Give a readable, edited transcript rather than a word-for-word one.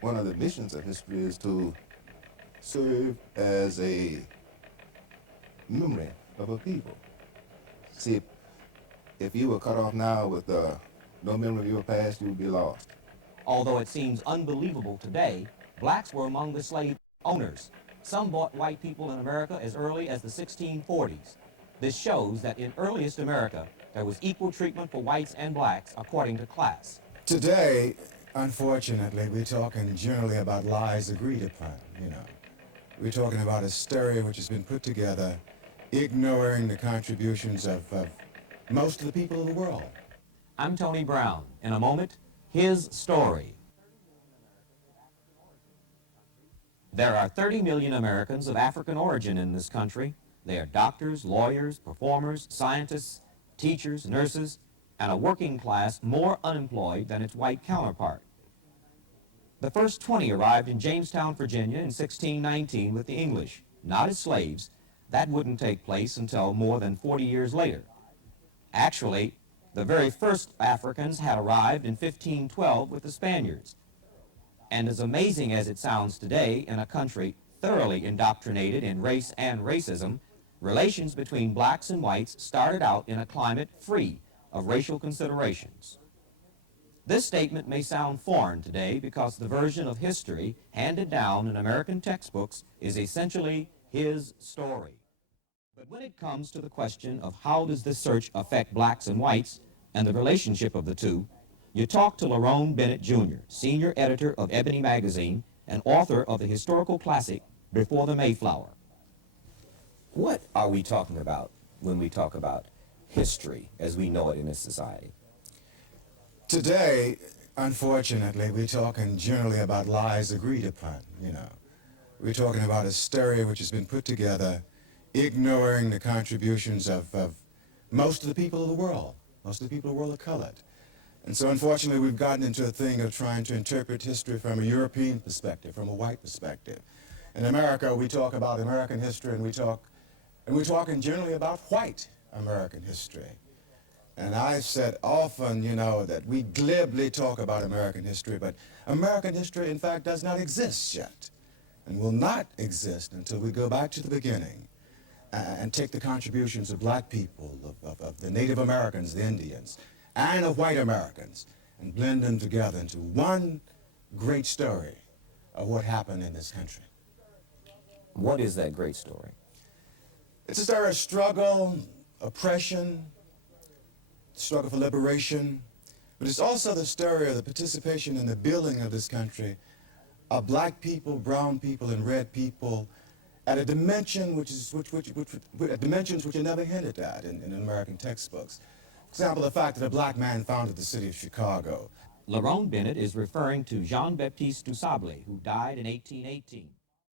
One of the missions of history is to serve as a memory of a people. See, if you were cut off now with no memory of your past, you would be lost. Although it seems unbelievable today, blacks were among the slave owners. Some bought white people in America as early as the 1640s. This shows that in earliest America, there was equal treatment for whites and blacks according to class. Today, unfortunately, we're talking generally about lies agreed upon, We're talking about a story which has been put together, ignoring the contributions of most of the people of the world. I'm Tony Brown. In a moment, his story. There are 30 million Americans of African origin in this country. They are doctors, lawyers, performers, scientists, teachers, nurses, and a working class more unemployed than its white counterpart. The first 20 arrived in Jamestown, Virginia in 1619 with the English, not as slaves. That wouldn't take place until more than 40 years later. Actually, the very first Africans had arrived in 1512 with the Spaniards. And as amazing as it sounds today, in a country thoroughly indoctrinated in race and racism, relations between blacks and whites started out in a climate free of racial considerations. This statement may sound foreign today because the version of history handed down in American textbooks is essentially his story. But when it comes to the question of how does this search affect blacks and whites and the relationship of the two, you talk to Lerone Bennett Jr., senior editor of Ebony magazine and author of the historical classic Before the Mayflower. What are we talking about when we talk about history as we know it in this society? Today, unfortunately, we're talking generally about lies agreed upon, We're talking about a story which has been put together, ignoring the contributions of most of the people of the world. Most of the people of the world are colored. And so, unfortunately, we've gotten into a thing of trying to interpret history from a European perspective, from a white perspective. In America, we talk about American history, and we're talking generally about white American history. And I've said often, that we glibly talk about American history, but American history, in fact, does not exist yet, and will not exist until we go back to the beginning and take the contributions of black people, of the Native Americans, the Indians, and of white Americans, and blend them together into one great story of what happened in this country. What is that great story? It's a story of struggle, oppression, struggle for liberation, but it's also the story of the participation in the building of this country of black people, brown people, and red people at a dimension dimensions which are never hinted at in American textbooks. For example, the fact that a black man founded the city of Chicago. Lerone Bennett is referring to Jean-Baptiste du Sablé, who died in 1818.